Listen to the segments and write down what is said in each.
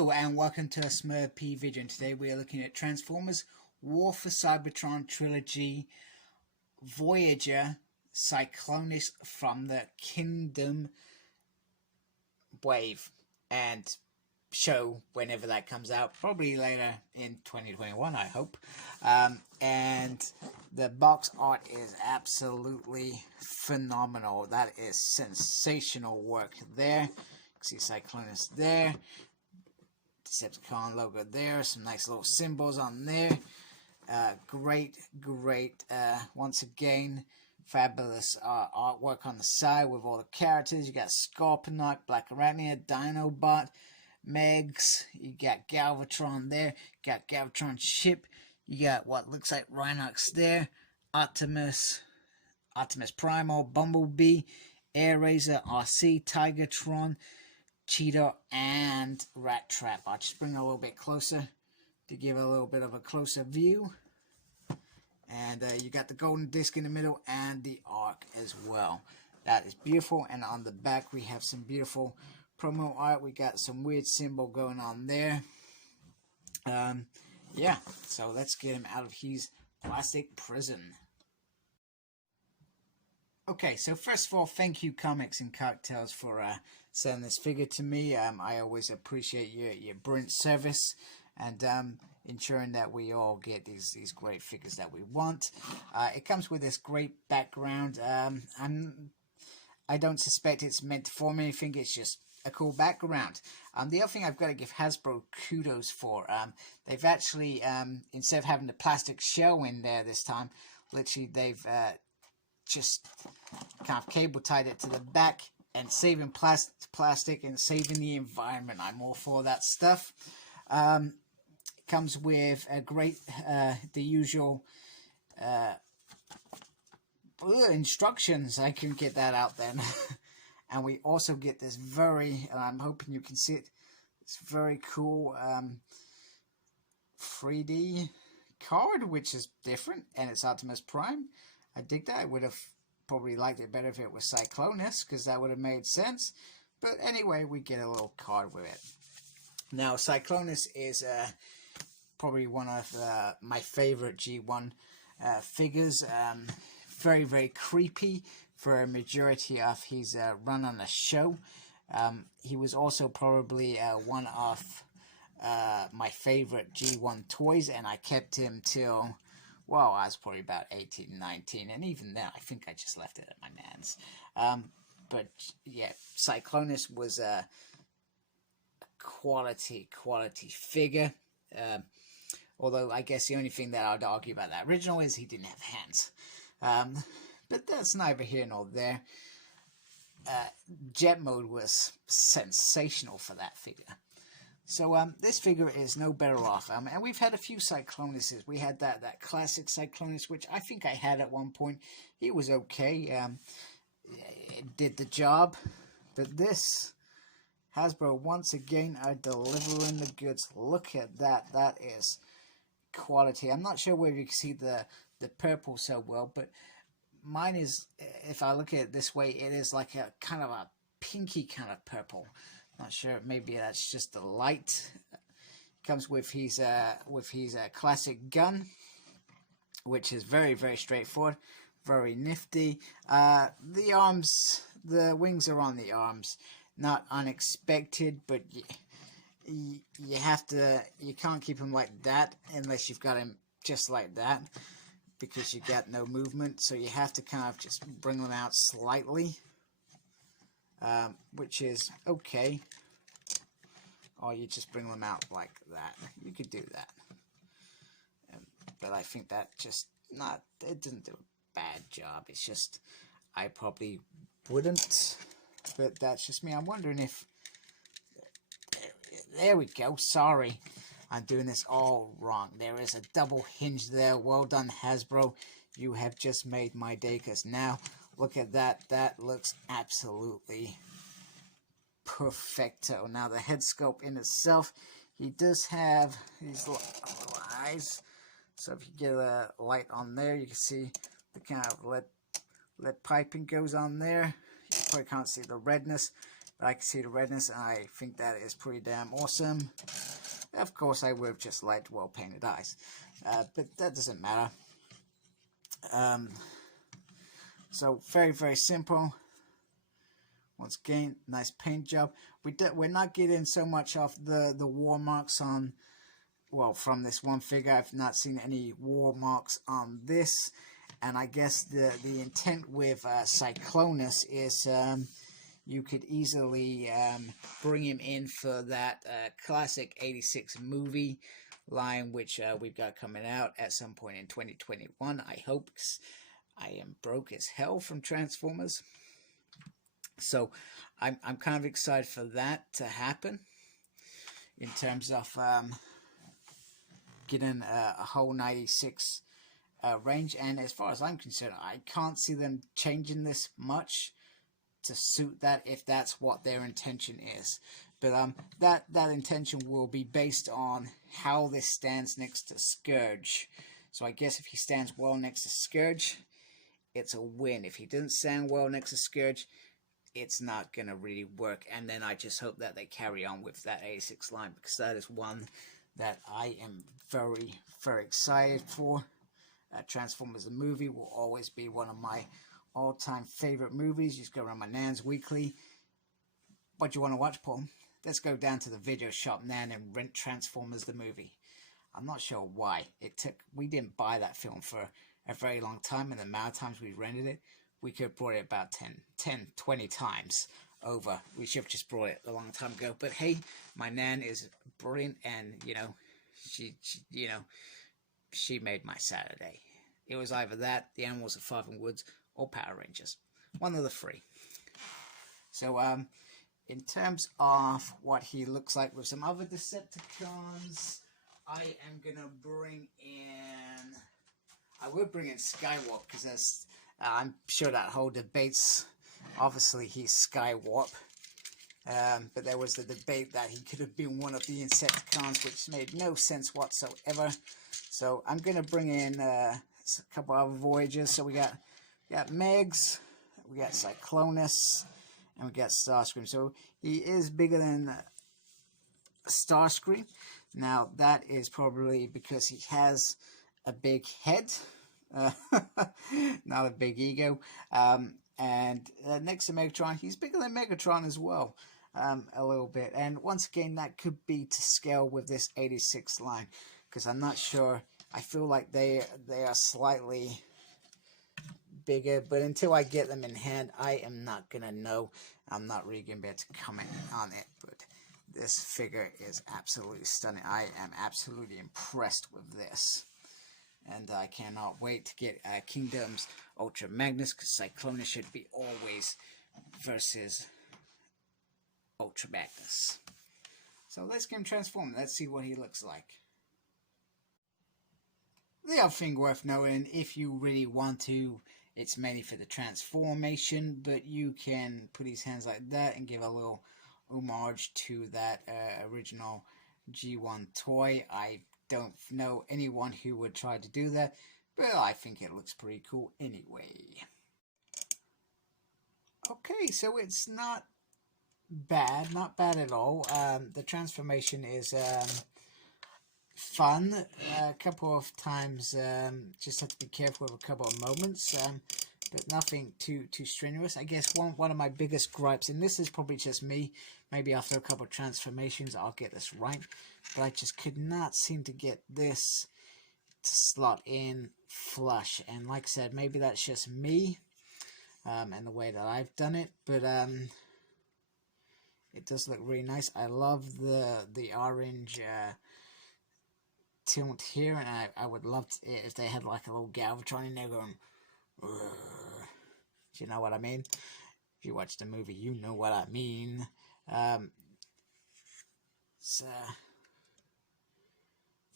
Hello and welcome to a Smurp video, and today we are looking at Transformers War for Cybertron Trilogy Voyager Cyclonus from the Kingdom Wave and show whenever that comes out, probably later in 2021 I hope. And the box art is absolutely phenomenal. That is sensational work there. You see Cyclonus there, Decepticon logo there, some nice little symbols on there. Great, once again, fabulous artwork on the side with all the characters. You got Scorponok, Black Arachnia, Dinobot, Megs, you got Galvatron there, you got Galvatron ship, you got what looks like Rhinox there, Optimus Primal, Bumblebee, Air Razor, RC, Tigertron, Cheetah, and Rat Trap. I'll just bring it a little bit closer to give a little bit of a closer view. And you got the golden disc in the middle and the arc as well. That is beautiful. And on the back we have some beautiful promo art. We got some weird symbol going on there. Yeah, so let's get him out of his plastic prison. Okay, so first of all, thank you Comics and Cocktails for sending this figure to me. I always appreciate your brilliant service and ensuring that we all get these great figures that we want. It comes with this great background. I don't suspect it's meant to form anything. It's just a cool background. The other thing I've got to give Hasbro kudos for, they've actually, instead of having the plastic shell in there this time, literally they've just kind of cable tied it to the back and saving plastic and saving the environment. I'm all for that stuff. It comes with a great, the usual instructions. I can get that out then. And we also get this very, and I'm hoping you can see it, it's very cool 3D card, which is different, and it's Optimus Prime. I dig that. I would have probably liked it better if it was Cyclonus, because that would have made sense. But anyway, we get a little card with it. Now, Cyclonus is probably one of my favorite G1 figures. Very creepy for a majority of his run on the show. He was also probably one of my favorite G1 toys, and I kept him till, well, I was probably about 18, 19, and even then, I think I just left it at my nan's. But yeah, Cyclonus was a quality figure. Although I guess the only thing that I would argue about that original is he didn't have hands. But that's neither here nor there. Jet mode was sensational for that figure. So this figure is no better off. And we've had a few Cyclonuses. We had that classic Cyclonus, which I think I had at one point. He was okay. It did the job. But this, Hasbro once again are delivering the goods. Look at that. That is quality. I'm not sure whether you can see the purple so well, but mine is, if I look at it this way, it is like a kind of a pinky kind of purple. Not sure, maybe that's just the light. Comes with his classic gun, which is very straightforward, very nifty. The arms, the wings are on the arms, not unexpected, but you have to, you can't keep him like that unless you've got him just like that, because you got no movement, so you have to kind of just bring them out slightly, which is okay. Or you just bring them out like that. You could do that. But I think that just not, it doesn't do a bad job. It's just, I probably wouldn't. But that's just me. I'm wondering if, there we go. Sorry. I'm doing this all wrong. There is a double hinge there. Well done, Hasbro. You have just made my day, because now, look at that. That looks absolutely perfecto. Now, the head sculpt in itself, he does have these little eyes. So if you get a light on there, you can see the kind of lead piping goes on there. You probably can't see the redness. but I can see the redness, and I think that is pretty damn awesome. Of course, I would have just liked well-painted eyes, but that doesn't matter. So very, very simple. Once again, nice paint job. We're not getting so much of the war marks on, well, from this one figure. I've not seen any war marks on this, and I guess the intent with Cyclonus is you could easily bring him in for that classic 86 movie line, which we've got coming out at some point in 2021, I hope. I am broke as hell from Transformers. So I'm kind of excited for that to happen in terms of getting a whole 96 range. And as far as I'm concerned, I can't see them changing this much to suit that, if that's what their intention is. But that intention will be based on how this stands next to Scourge. So I guess if he stands well next to Scourge, it's a win. If he doesn't stand well next to Scourge, it's not going to really work. And then I just hope that they carry on with that 86 line, because that is one that I am very, very excited for. Transformers the movie will always be one of my all-time favorite movies. Just go around my nan's weekly. What do you want to watch, Paul? Let's go down to the video shop, Nan, and rent Transformers the movie. I'm not sure why. We didn't buy that film for a very long time, and the amount of times we rented it, we could have brought it about 20 times over. We should have just brought it a long time ago. But hey, my Nan is brilliant, and she made my Saturday. It was either that, The Animals of Farthing Woods, or Power Rangers. One of the three. So, in terms of what he looks like with some other Decepticons, I am going to bring in... I would bring in Skywarp, because I'm sure that whole debate's... Obviously, he's Skywarp. But there was the debate that he could have been one of the Insecticons, which made no sense whatsoever. So I'm going to bring in a couple other Voyagers. So we got Megs, we got Cyclonus, and we got Starscream. So he is bigger than Starscream. Now that is probably because he has a big head, not a big ego. And next to Megatron, he's bigger than Megatron as well, a little bit. And once again, that could be to scale with this 86 line, because I'm not sure. I feel like they are slightly bigger, but until I get them in hand, I am not going to know. I'm not really going to be able to comment on it, but this figure is absolutely stunning. I am absolutely impressed with this. And I cannot wait to get Kingdom's Ultra Magnus, because Cyclonus should be always versus Ultra Magnus. So let's get him transformed. Let's see what he looks like. The other thing worth noting, if you really want to, it's mainly for the transformation, but you can put his hands like that and give a little homage to that original G1 toy. I don't know anyone who would try to do that, but I think it looks pretty cool anyway. Okay, so it's not bad at all. The transformation is fun. A couple of times, just have to be careful with a couple of moments, but nothing too strenuous. I guess one of my biggest gripes, and this is probably just me, maybe after a couple of transformations I'll get this right, but I just could not seem to get this to slot in flush. And like I said, maybe that's just me and the way that I've done it, but it does look really nice. I love the orange tint here, and I would love if they had like a little Galvatron in there going, do you know what I mean? If you watch the movie, you know what I mean. It's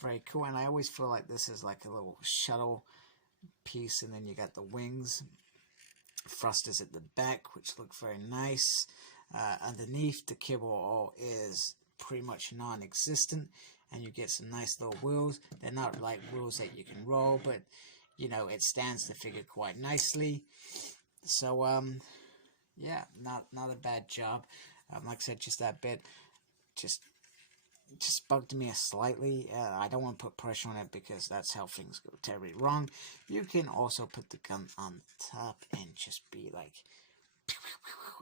very cool, and I always feel like this is like a little shuttle piece, and then you got the wings. Thrusters at the back, which look very nice. Underneath, the kibble is pretty much non-existent, and you get some nice little wheels. They're not like wheels that you can roll, but you know, it stands the figure quite nicely. So yeah, not a bad job. Like I said, just that bit just bugged me slightly. I don't want to put pressure on it because that's how things go terribly wrong. You can also put the gun on top and just be like,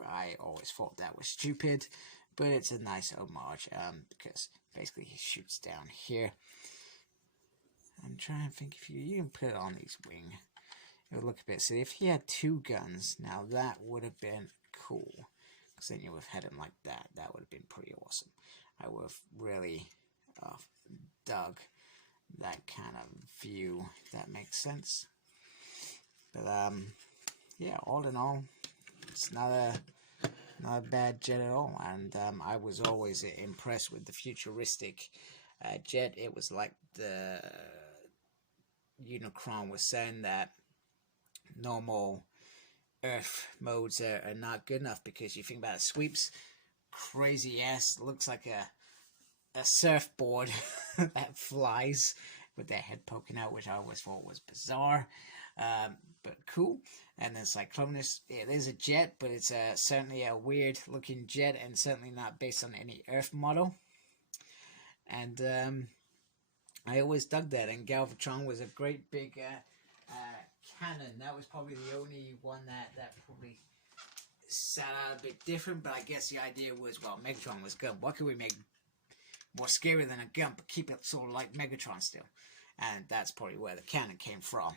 I always thought that was stupid, but it's a nice homage, because basically he shoots down here. I'm trying to think, if you can put it on his wing, it would look a bit silly. If he had two guns, now that would have been cool, because then you would have had him like that. That would have been pretty awesome. I would have really dug that kind of view, if that makes sense. But yeah, all in all, it's not a bad jet at all, and I was always impressed with the futuristic jet. It was like the Unicron was saying, that normal Earth modes are not good enough, because you think about it, sweeps crazy ass, looks like a surfboard that flies with their head poking out, which I always thought was bizarre, but cool. And then Cyclonus, it is a jet, but it's certainly a weird looking jet, and certainly not based on any Earth model. And I always dug that. And Galvatron was a great big cannon. That was probably the only one that probably sat out a bit different, but I guess the idea was, well, Megatron was gun. What could we make more scary than a gun, but keep it sort of like Megatron still? And that's probably where the cannon came from,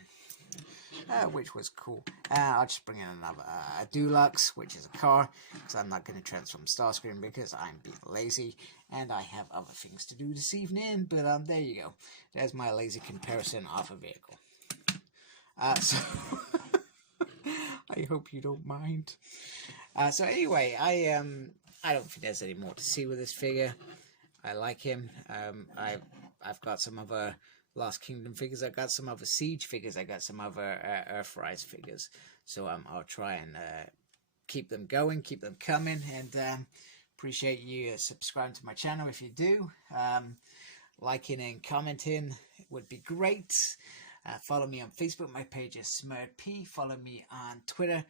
which was cool. I'll just bring in another Deluxe, which is a car, because I'm not going to transform Starscream because I'm being lazy, and I have other things to do this evening. But there you go. There's my lazy comparison of a vehicle. So I hope you don't mind. So anyway, I don't think there's any more to see with this figure. I like him. I've got some other Lost Kingdom figures. I got some other Siege figures. I got some other Earthrise figures. So I'll try and keep them going, keep them coming, and appreciate you subscribing to my channel if you do. Liking and commenting would be great. Follow me on Facebook. My page is SmurredP. Follow me on Twitter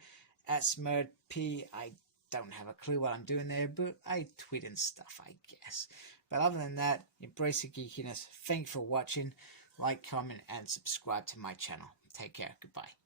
at SmurredP. I don't have a clue what I'm doing there, but I tweet and stuff, I guess. But other than that, embrace the geekiness. Thank you for watching. Like, comment, and subscribe to my channel. Take care. Goodbye.